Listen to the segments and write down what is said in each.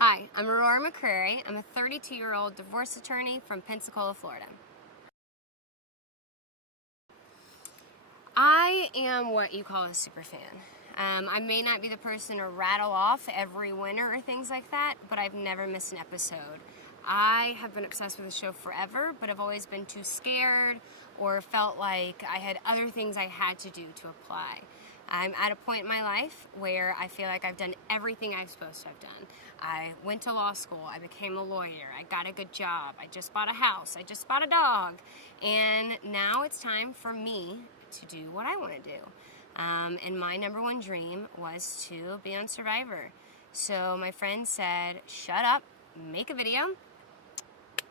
Hi, I'm Aurora McCreary. I'm a 32-year-old divorce attorney from Pensacola, Florida. I am what you call a super fan. I may not be the person to rattle off every winner or things like that, but I've never missed an episode. I have been obsessed with the show forever, but I've always been too scared or felt like I had other things I had to do to apply. I'm at a point in my life where I feel like I've done everything I'm supposed to have done. I went to law school, I became a lawyer, I got a good job, I just bought a house, I just bought a dog, and now it's time for me to do what I want to do. And my number one dream was to be on Survivor. So my friend said, shut up, make a video.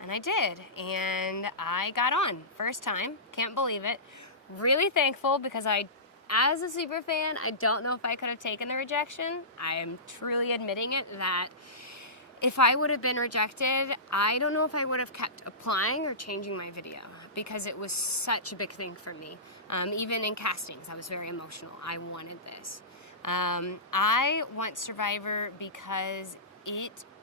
And I did, and I got on, first time, can't believe it. Really thankful because as a super fan, I don't know if I could have taken the rejection. I am truly admitting it that if I would have been rejected, I don't know if I would have kept applying or changing my video because it was such a big thing for me. Even in castings, I was very emotional. I wanted this. I want Survivor because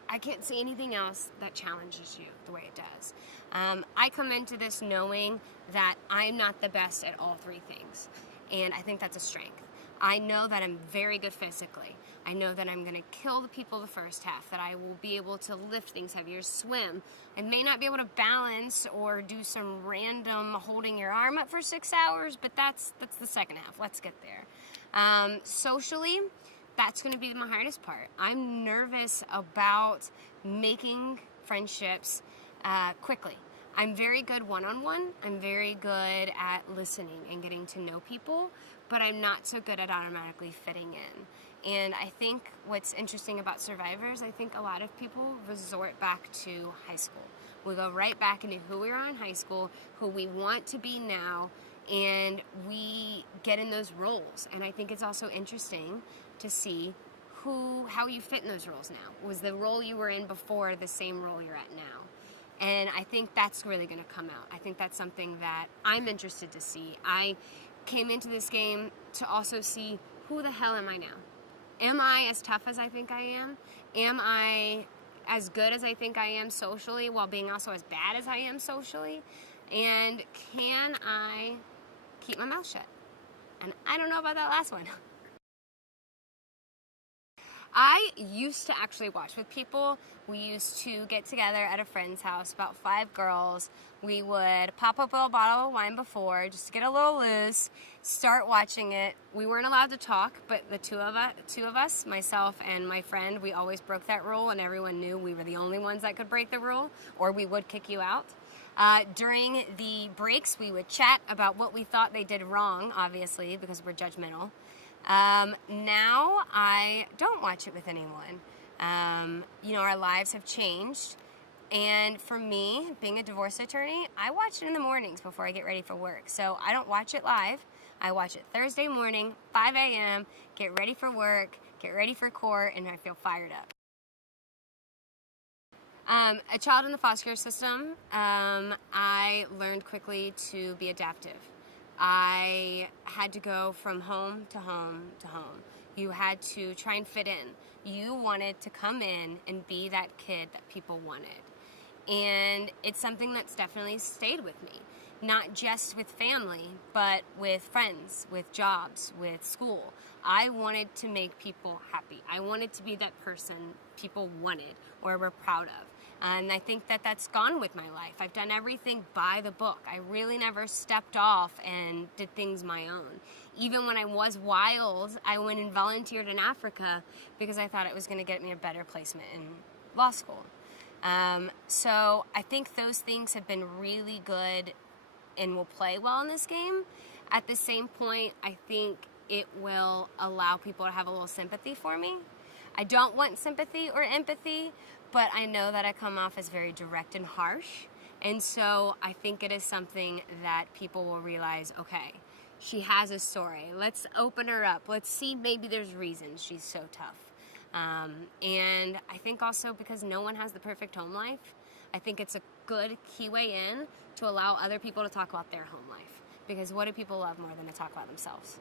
I can't see anything else that challenges you the way it does. I come into this knowing that I'm not the best at all three things, and I think that's a strength. I know that I'm very good physically. I know that I'm going to kill the people the first half, that I will be able to lift things heavier, swim. I may not be able to balance or do some random holding your arm up for 6 hours, but that's the second half. Let's get there. Socially, that's going to be my hardest part. I'm nervous about making friendships quickly. I'm very good one-on-one. I'm very good at listening and getting to know people, but I'm not so good at automatically fitting in. And I think what's interesting about Survivors, I think a lot of people resort back to high school. We go right back into who we were in high school, who we want to be now, and we get in those roles. And I think it's also interesting to see how you fit in those roles now. Was the role you were in before the same role you're at now? And I think that's really going to come out. I think that's something that I'm interested to see. I came into this game to also see, who the hell am I now? Am I as tough as I think I am? Am I as good as I think I am socially while being also as bad as I am socially? And can I keep my mouth shut? And I don't know about that last one. I used to actually watch with people. We used to get together at a friend's house, about 5 girls. We would pop up a bottle of wine before, just to get a little loose, start watching it. We weren't allowed to talk, but the two of us, myself and my friend, we always broke that rule, and everyone knew we were the only ones that could break the rule, or we would kick you out. During the breaks, we would chat about what we thought they did wrong, obviously, because we're judgmental. Now I don't watch it with anyone. Our lives have changed, and for me, being a divorce attorney, I watch it in the mornings before I get ready for work. So I don't watch it live. I watch it Thursday morning, 5 a.m., get ready for work, get ready for court, and I feel fired up. A child in the foster care system, I learned quickly to be adaptive. I had to go from home to home to home. You had to try and fit in. You wanted to come in and be that kid that people wanted. And it's something that's definitely stayed with me. Not just with family, but with friends, with jobs, with school. I wanted to make people happy. I wanted to be that person people wanted or were proud of. And I think that that's gone with my life. I've done everything by the book. I really never stepped off and did things my own. Even when I was wild, I went and volunteered in Africa because I thought it was going to get me a better placement in law school. So I think those things have been really good and will play well in this game. At the same point, I think it will allow people to have a little sympathy for me. I don't want sympathy or empathy, but I know that I come off as very direct and harsh. And so I think it is something that people will realize, okay, she has a story. Let's open her up. Let's see, maybe there's reasons she's so tough. And I think also because no one has the perfect home life, I think it's a good key way in to allow other people to talk about their home life. Because what do people love more than to talk about themselves?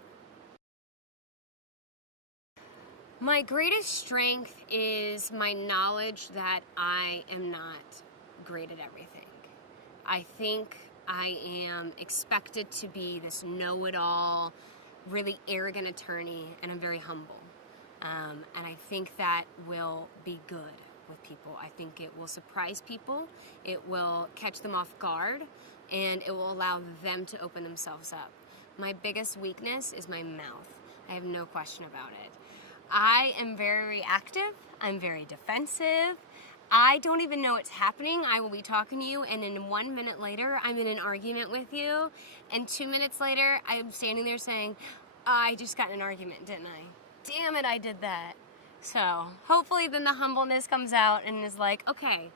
My greatest strength is my knowledge that I am not great at everything. I think I am expected to be this know-it-all, really arrogant attorney, and I'm very humble. And I think that will be good with people. I think it will surprise people, it will catch them off guard, and it will allow them to open themselves up. My biggest weakness is my mouth. I have no question about it. I am very reactive. I'm very defensive. I don't even know what's happening. I will be talking to you, and then 1 minute later, I'm in an argument with you, and 2 minutes later, I'm standing there saying, I just got in an argument, didn't I? Damn it, I did that. So hopefully then the humbleness comes out and is like, okay,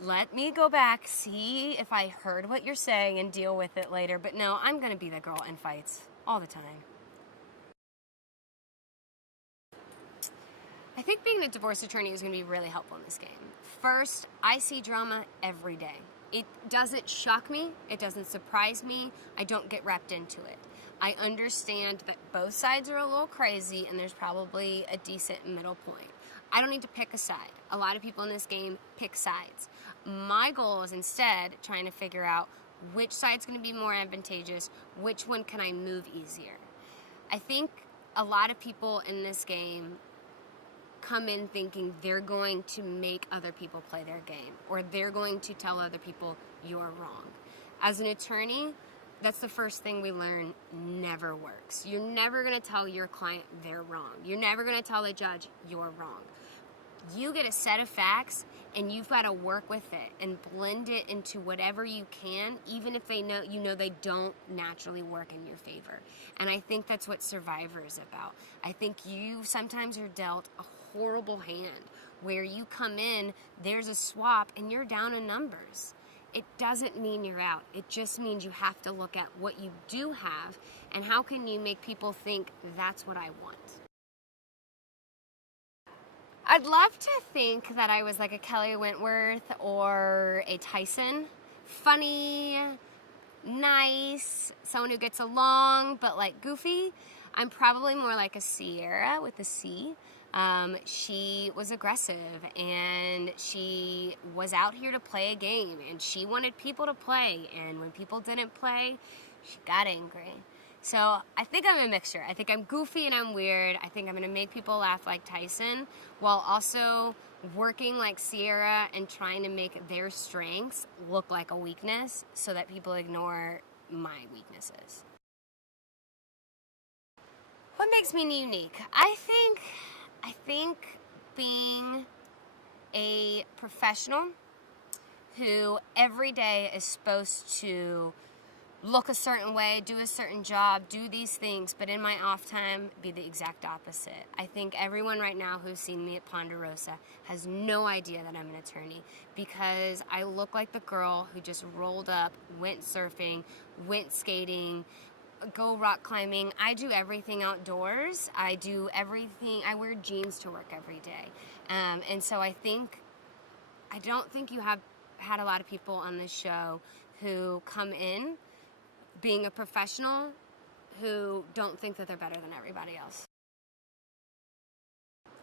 let me go back, see if I heard what you're saying, and deal with it later. But no, I'm going to be the girl in fights all the time. I think being a divorce attorney is going to be really helpful in this game. First, I see drama every day. It doesn't shock me. It doesn't surprise me. I don't get wrapped into it. I understand that both sides are a little crazy and there's probably a decent middle point. I don't need to pick a side. A lot of people in this game pick sides. My goal is instead trying to figure out which side's going to be more advantageous, which one can I move easier. I think a lot of people in this game come in thinking they're going to make other people play their game, or they're going to tell other people you're wrong. As an attorney, that's the first thing we learn never works. You're never going to tell your client they're wrong. You're never going to tell the judge you're wrong. You get a set of facts and you've got to work with it and blend it into whatever you can, even if they they don't naturally work in your favor. And I think that's what Survivor is about. I think you sometimes are dealt a horrible hand where you come in, there's a swap, and you're down in numbers. It doesn't mean you're out. It just means you have to look at what you do have and how can you make people think that's what I want. I'd love to think that I was like a Kelly Wentworth or a Tyson. Funny, nice, someone who gets along, but like goofy. I'm probably more like a Sierra with a C. She was aggressive and she was out here to play a game and she wanted people to play, and when people didn't play, she got angry. So I think I'm a mixture. I think I'm goofy and I'm weird. I think I'm gonna make people laugh like Tyson while also working like Sierra and trying to make their strengths look like a weakness so that people ignore my weaknesses. What makes me unique? I think being a professional who every day is supposed to look a certain way, do a certain job, do these things, but in my off time, be the exact opposite. I think everyone right now who's seen me at Ponderosa has no idea that I'm an attorney because I look like the girl who just rolled up, went surfing, went skating, go rock climbing. I do everything outdoors. I do everything. I wear jeans to work every day. And so I don't think you have had a lot of people on this show who come in being a professional who don't think that they're better than everybody else.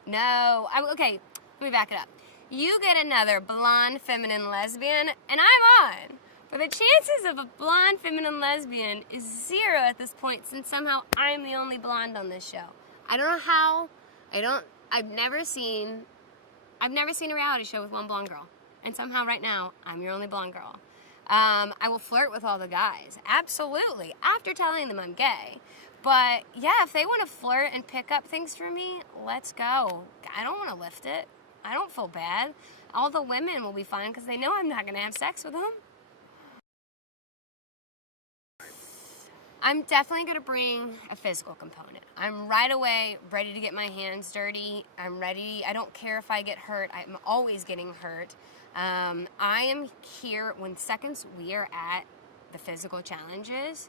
No, okay, let me back it up. You get another blonde, feminine lesbian, and I'm on. But the chances of a blonde, feminine lesbian is 0 at this point since somehow I'm the only blonde on this show. I don't know how. I've never seen a reality show with one blonde girl. And somehow right now, I'm your only blonde girl. I will flirt with all the guys. Absolutely. After telling them I'm gay. But yeah, if they want to flirt and pick up things for me, let's go. I don't want to lift it. I don't feel bad. All the women will be fine because they know I'm not going to have sex with them. I'm definitely going to bring a physical component. I'm right away ready to get my hands dirty. I'm ready. I don't care if I get hurt. I'm always getting hurt. I am here when seconds we are at the physical challenges,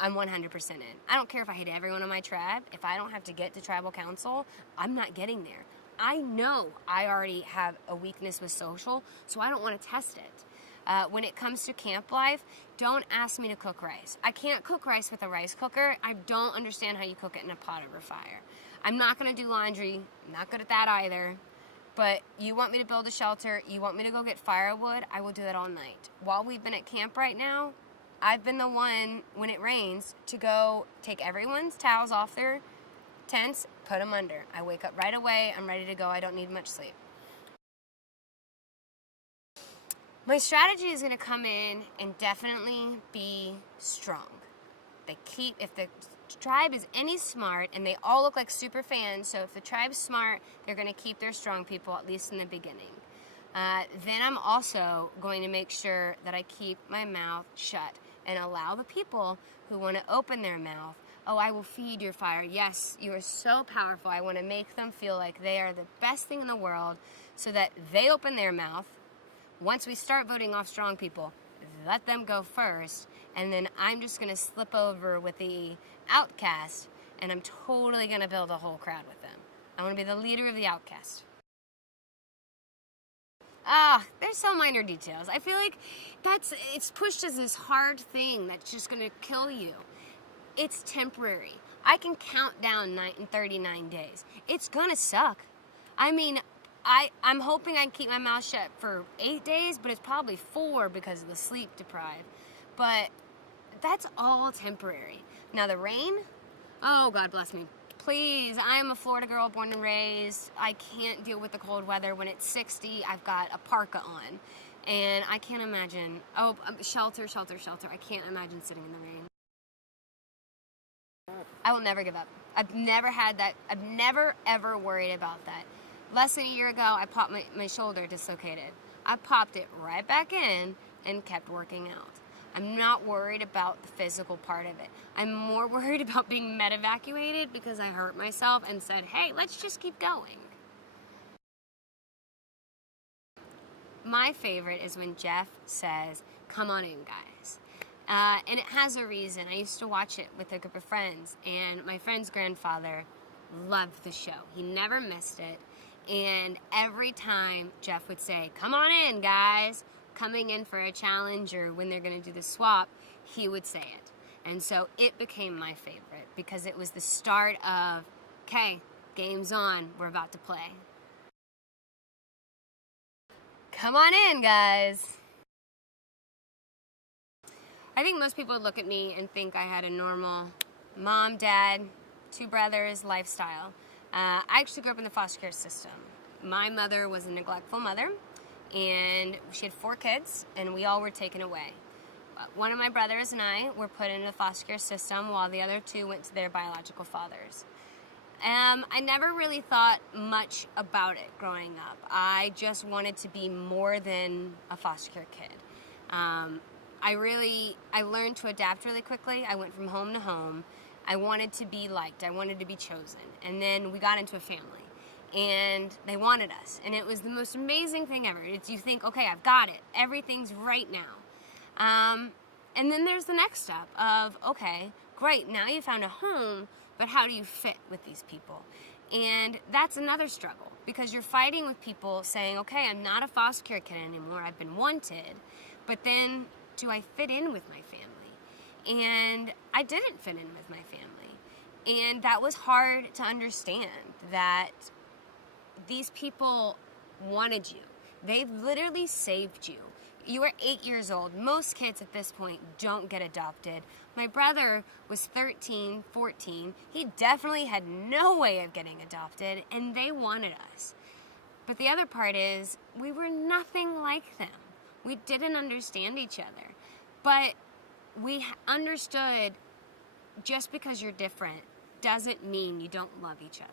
I'm 100% in. I don't care if I hate everyone on my tribe. If I don't have to get to tribal council, I'm not getting there. I know I already have a weakness with social, so I don't want to test it. When it comes to camp life, don't ask me to cook rice. I can't cook rice with a rice cooker. I don't understand how you cook it in a pot over fire. I'm not going to do laundry. I'm not good at that either. But you want me to build a shelter, you want me to go get firewood, I will do that all night. While we've been at camp right now, I've been the one, when it rains, to go take everyone's towels off their tents, put them under. I wake up right away, I'm ready to go, I don't need much sleep. My strategy is going to come in and definitely be strong. If the tribe is any smart, and they all look like super fans, so if the tribe's smart, they're going to keep their strong people, at least in the beginning. Then I'm also going to make sure that I keep my mouth shut and allow the people who want to open their mouth. Oh, I will feed your fire. Yes, you are so powerful. I want to make them feel like they are the best thing in the world so that they open their mouth. Once we start voting off strong people, let them go first, and then I'm just going to slip over with the outcast, and I'm totally going to build a whole crowd with them. I want to be the leader of the outcast. There's so minor details. I feel like it's pushed as this hard thing that's just going to kill you. It's temporary. I can count down 39 days. It's going to suck. I mean, I'm hoping I can keep my mouth shut for 8 days, but it's probably 4 because of the sleep deprived. But that's all temporary. Now the rain, oh, God bless me. Please, I'm a Florida girl born and raised. I can't deal with the cold weather. When it's 60, I've got a parka on. And I can't imagine, shelter. I can't imagine sitting in the rain. I will never give up. I've never had that. I've never, ever worried about that. Less than a year ago, I popped my shoulder dislocated. I popped it right back in and kept working out. I'm not worried about the physical part of it. I'm more worried about being med evacuated because I hurt myself and said, hey, let's just keep going. My favorite is when Jeff says, come on in, guys. And it has a reason. I used to watch it with a group of friends, and my friend's grandfather loved the show. He never missed it. And every time Jeff would say, come on in, guys, coming in for a challenge or when they're going to do the swap, he would say it. And so it became my favorite because it was the start of, okay, game's on, we're about to play. Come on in, guys. I think most people would look at me and think I had a normal mom, dad, 2 brothers lifestyle. I actually grew up in the foster care system. My mother was a neglectful mother, and she had 4 kids, and we all were taken away. One of my brothers and I were put into the foster care system while the other 2 went to their biological fathers. I never really thought much about it growing up. I just wanted to be more than a foster care kid. I learned to adapt really quickly. I went from home to home. I wanted to be liked. I wanted to be chosen. And then we got into a family, and they wanted us. And it was the most amazing thing ever. You think, okay, I've got it. Everything's right now. And then there's the next step of, okay, great, now you found a home, but how do you fit with these people? And that's another struggle, because you're fighting with people saying, okay, I'm not a foster care kid anymore. I've been wanted. But then, do I fit in with my family? And I didn't fit in with my family. And that was hard to understand, that these people wanted you. They've literally saved you. You were 8 years old. Most kids at this point don't get adopted. My brother was 13, 14. He definitely had no way of getting adopted, and they wanted us. But the other part is, we were nothing like them. We didn't understand each other. But we understood, just because you're different doesn't mean you don't love each other.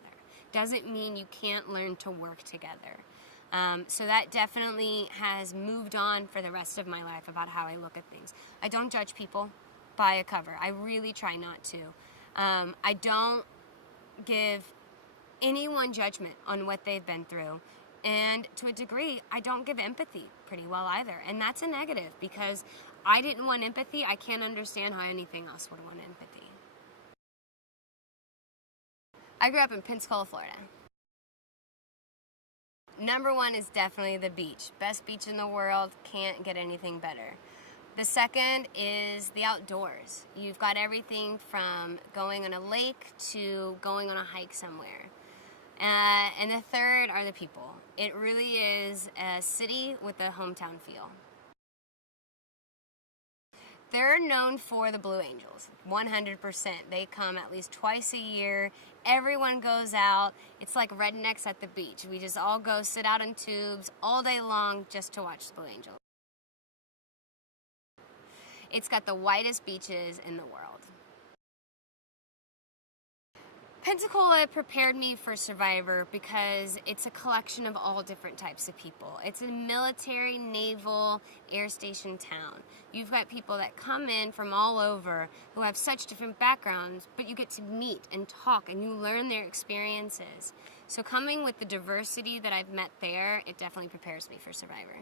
Doesn't mean you can't learn to work together. So that definitely has moved on for the rest of my life about how I look at things. I don't judge people by a cover. I really try not to. I don't give anyone judgment on what they've been through. And to a degree, I don't give empathy pretty well either. And that's a negative, because I didn't want empathy. I can't understand how anything else would want empathy. I grew up in Pensacola, Florida. Number 1 is definitely the beach. Best beach in the world, can't get anything better. The second is the outdoors. You've got everything from going on a lake to going on a hike somewhere. And the third are the people. It really is a city with a hometown feel. They're known for the Blue Angels, 100%. They come at least twice a year. Everyone goes out. It's like rednecks at the beach. We just all go sit out in tubes all day long just to watch the Blue Angels. It's got the whitest beaches in the world. Pensacola prepared me for Survivor because it's a collection of all different types of people. It's a military, naval, air station town. You've got people that come in from all over who have such different backgrounds, but you get to meet and talk and you learn their experiences. So coming with the diversity that I've met there, it definitely prepares me for Survivor.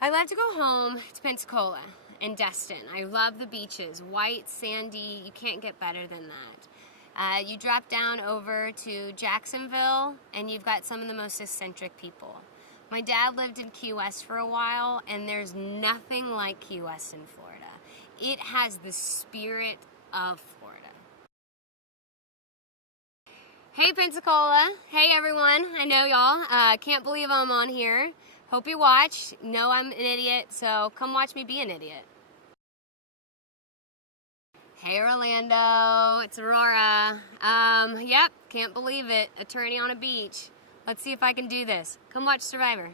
I love to go home to Pensacola and Destin. I love the beaches, white, sandy, you can't get better than that. You drop down over to Jacksonville and you've got some of the most eccentric people. My dad lived in Key West for a while and there's nothing like Key West in Florida. It has the spirit of Florida. Hey Pensacola, hey everyone, I know y'all, can't believe I'm on here. Hope you watch. Know I'm an idiot, so come watch me be an idiot. Hey Orlando, it's Aurora. Yep, can't believe it. Attorney on a beach. Let's see if I can do this. Come watch Survivor.